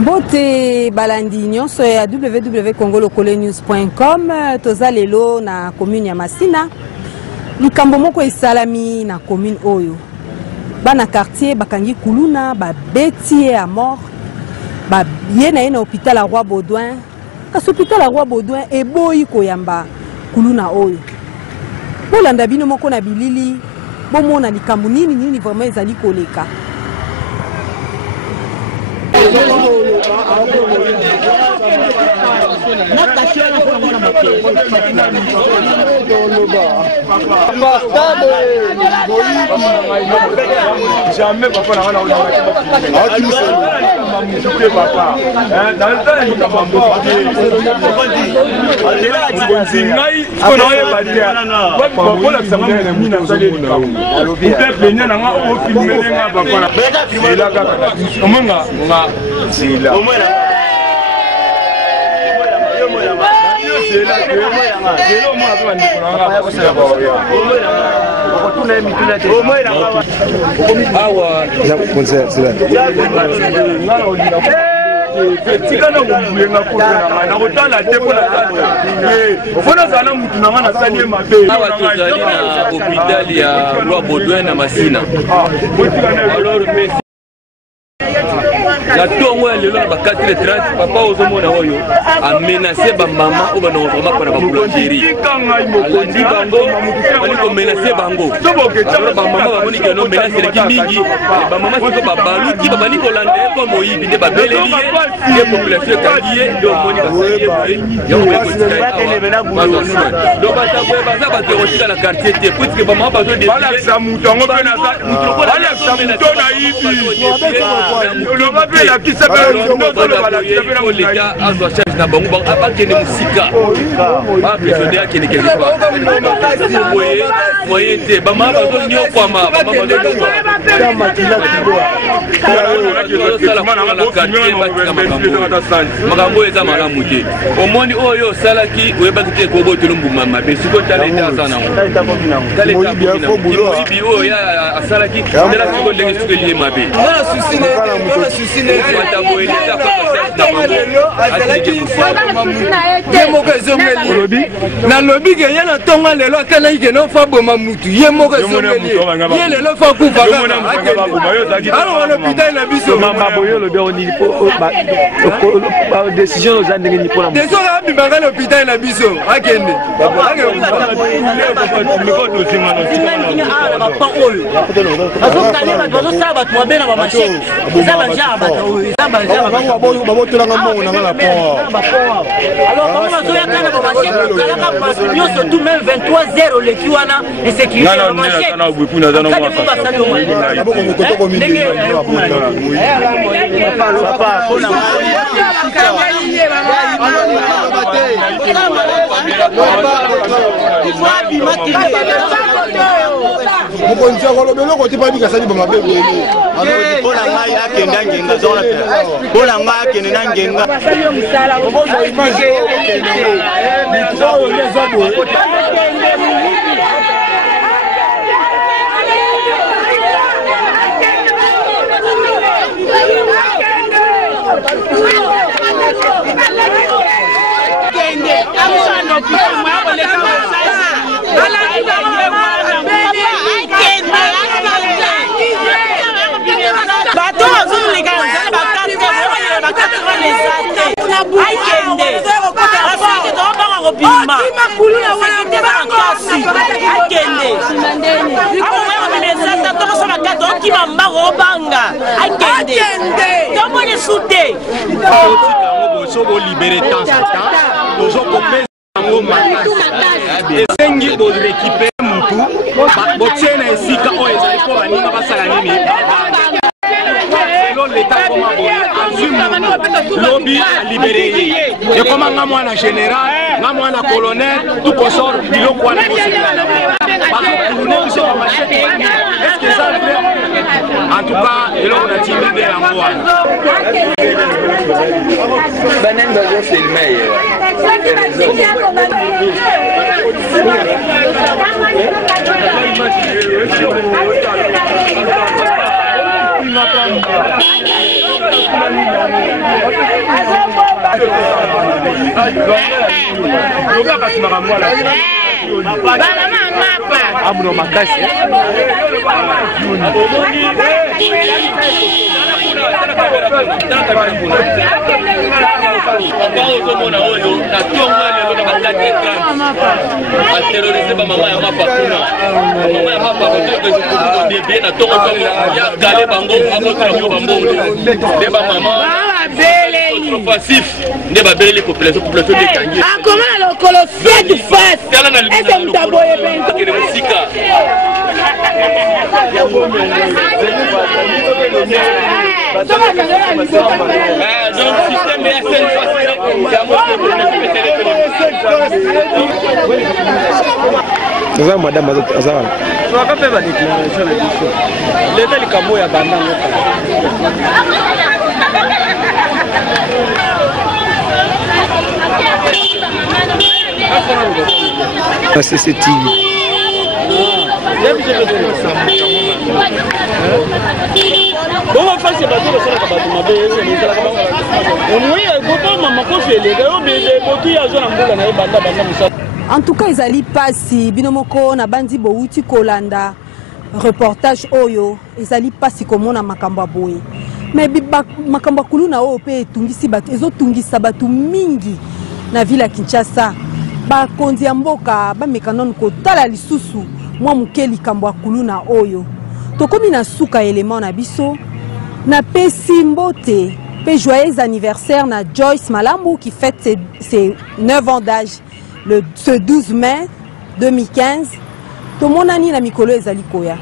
Mbote balandi nyonso ya www.congolokolenews.com toza lelo na commune ya Masina likambo moko esalami na commune oyo bana quartier bakangi kuluna babeti ya mort ba yena na hôpital à Roi Baudouin kasi hôpital à Roi Baudouin eboyi koyamba kuluna oyo bolanda bino moko na bilili bomona likambo nini vraiment ezali koleka. Jamais papa n'a rien la tongo ya lelo ba 4h30 papa ozomona oyo a menacé ba maman ou ba non vraiment para ba boulangerie alandi bango bali ko menacé bango ba maman ba moni ke no menacé ki mingi ba maman siko ba baluki ba bani ko lande ko moyibi de ba beleli ye population kaliye do moni ba saye yo ko tika do ba ta ko ba za ba te rotika na quartier te puisque ba maman ba zo de bala sa mutongo pe na sa bala sa mutona hivi la qui s'appelle l'État a sa charge na bango bango abakene musika ba prisonnier akene quelque part moyen te ba ma ba do nyo kwa ma ba ba do makambo eza malamu te omoni oyo salaki oyebaki ko botelo mbuma mabe siko talenta sana talenta moyibi oyo ya asalaki ndela siko ndenge siko liye mabe na lobi ke yana tonga lelo akana ike no fa boma mutu ye moko ezongeli ye lelo fa kufa alors l'hôpital na biso mama boyo lobi oni ba décision aux andenge ni pour la décision a bimanga l'hôpital na biso akende alors comment on a kana ba machine kala ka surtout même 23h le kiwana et sécurité la machine na buku na zana mo mokonzi akolobela okoti pa bikasali bamabe mpona ngai akende angenga zona mpona ngai akende na ngenga lobby libéré et comme nga mwana général nga mwana colonel tout consort biloko wana kosekana parce que nous sommes machette est-ce que ça vrai en tout cas eloko na timbi de la moi banen bazo filmer Madame Azara. Tu vas faire ma déclaration de mission. L'état du Camo est abandonné. C'est TV. En tout cas, ezali pasi binomoko na bandi bouti kolanda reportage oyo ezali pasi komona makambo boye. Mais makambo kuluna o pe tungisi bato ezotungisa bato mingi na ville ya Kinshasa. Ba kondi ya mboka ba mekanon ko tala lisusu mwa mukeli kambo kuluna oyo. Tokomi na suka élément na biso na pesi mbote pe joyeux anniversaire na Joyce Malambu qui fête ses 9 ans d'âge. Ce 12 mai 2015, tout le monde a mis la mikolo ezali koya.